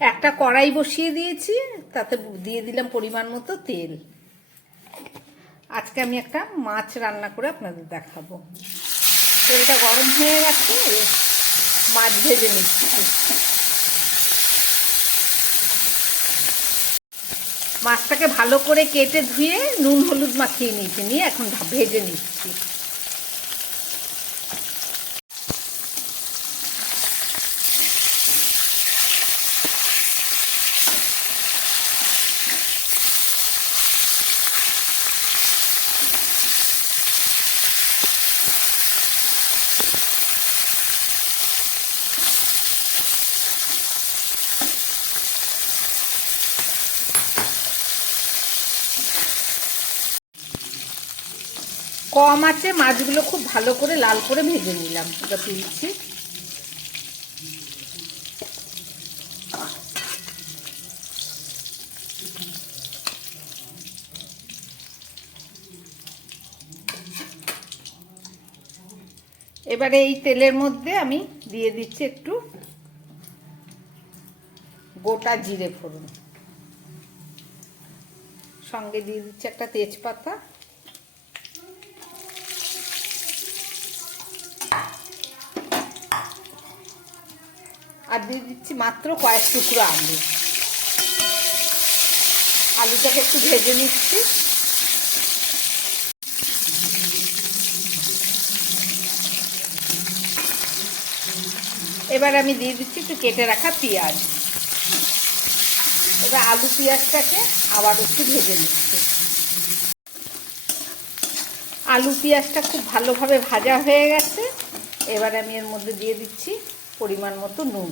একটা কড়াই বসিয়ে দিয়েছি, তাতে দিয়ে দিলাম পরিমাণ মতো তেল। আজকে আমি একটা মাছ রান্না করে আপনাদের দেখাবো। তেলটা গরম হয়ে গেছে, মাছ ভেজে নিচ্ছি। মাছটাকে ভালো করে কেটে ধুয়ে নুন হলুদ মাখিয়ে নিয়েছি, নিয়ে এখন ভেজে নিচ্ছি। কম আছে মাছগুলো খুব ভালো করে লাল করে ভেজে নিলাম। এটা তুলছি। এবারে এই তেলের মধ্যে আমি দিয়ে দিচ্ছি একটু গোটা জিরে ফোড়ন, সঙ্গে দিয়ে দিচ্ছি একটা তেজপাতা, আর দিয়ে দিচ্ছি মাত্র কয়েক টুকরো আলু। আলুটাকে একটু ভেজে নিচ্ছি। এবার আমি দিয়ে দিচ্ছি একটু কেটে রাখা পেঁয়াজ। এবার আলু পেঁয়াজটাকে আবার একটু ভেজে নিচ্ছি। আলু পেঁয়াজটা খুব ভালোভাবে ভাজা হয়ে গেছে। এবার আমি এর মধ্যে দিয়ে দিচ্ছি পরিমাণ মতো নুন,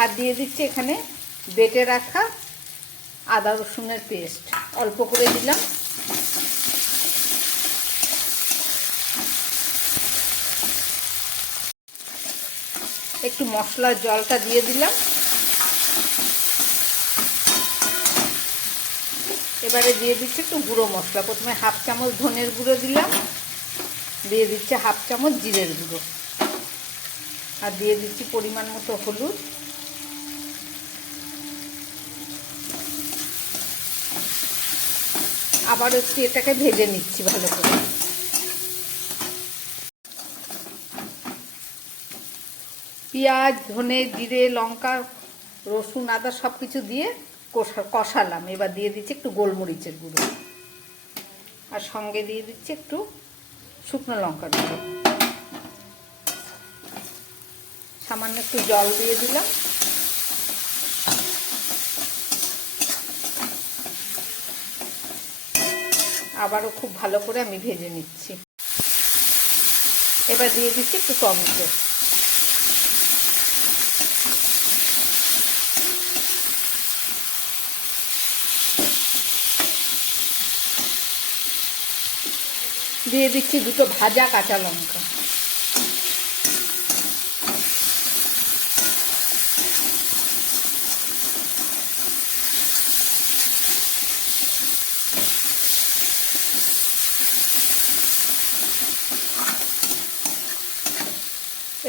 আর দিয়ে দিচ্ছি এখানে বেটে রাখা আদা রসুনের পেস্ট, অল্প করে দিলাম। একটু মশলার জলটা দিয়ে দিলাম। এবারে দিয়ে দিচ্ছি একটু গুঁড়ো মশলা। প্রথমে হাফ চামচ ধনের গুঁড়ো দিলাম, দিয়ে দিচ্ছি হাফ চামচ জিরের গুঁড়ো, আর দিয়ে দিচ্ছি পরিমাণ মতো হলুদ। আবার একটু এটাকে ভেজে নিচ্ছি ভালো করে। পেঁয়াজ, ধনে, জিরে, লঙ্কা, রসুন, আদা সব কিছু দিয়ে কষালাম। এবার দিয়ে দিচ্ছি একটু গোলমরিচের গুঁড়ো, আর সঙ্গে দিয়ে দিচ্ছি একটু শুকনো লঙ্কার গুঁড়ো। সামান্য একটু জল দিয়ে দিলাম। আবারও খুব ভালো করে আমি ভেজে নিচ্ছি। এবার দিয়ে দিচ্ছি একটু টমেটো। দিয়ে দিচ্ছি দুটো ভাজা কাঁচা লঙ্কা।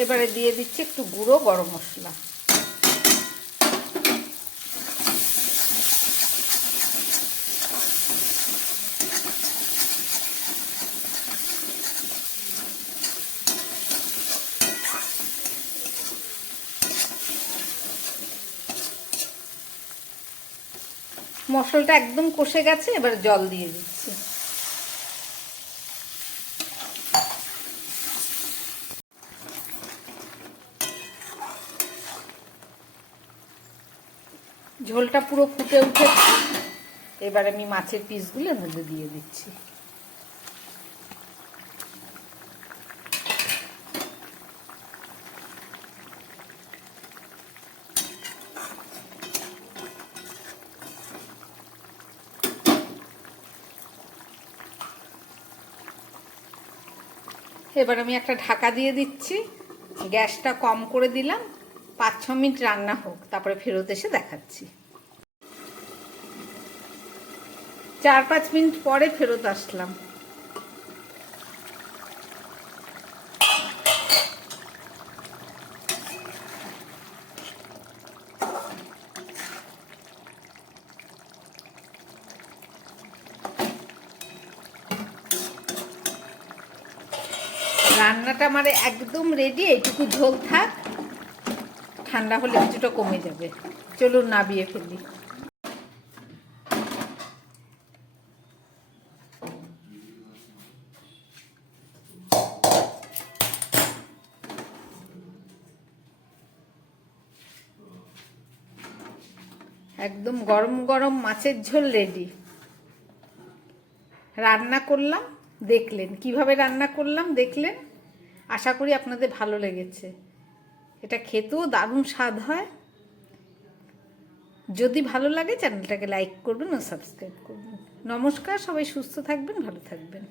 এবারে দিয়ে দিচ্ছি একটু গুঁড়ো গরম মশলা। মশলাটা একদম কষে গেছে, এবার জল দিয়ে দিচ্ছি। ঝোলটা পুরো ফুটে উঠেছে। এবার আমি মাছের পিসগুলো এর মধ্যে দিয়ে দিচ্ছি। এবার আমি একটা ঢাকা দিয়ে দিচ্ছি, গ্যাসটা কম করে দিলাম। 5-6 মিনিট রান্না হোক, তারপরে ফেরত এসে দেখাচ্ছি। 4-5 মিনিট পরে ফেরত আসলাম। রান্নাটা আমার একদম রেডি, এইটুকু ঝোল থাক, ঠান্ডা হলে কিছুটা কমে যাবে। চলুন নাবিয়ে ফেলি। একদম গরম গরম মাছের ঝোল রেডি। রান্না করলাম, দেখলেন কিভাবে রান্না করলাম, দেখলেন। আশা করি আপনাদের ভালো লেগেছে। এটা খেতেও দারুণ স্বাদ হয়। যদি ভালো লাগে চ্যানেলটাকে লাইক করবেন ও সাবস্ক্রাইব করবেন। নমস্কার, সবাই সুস্থ থাকবেন, ভালো থাকবেন।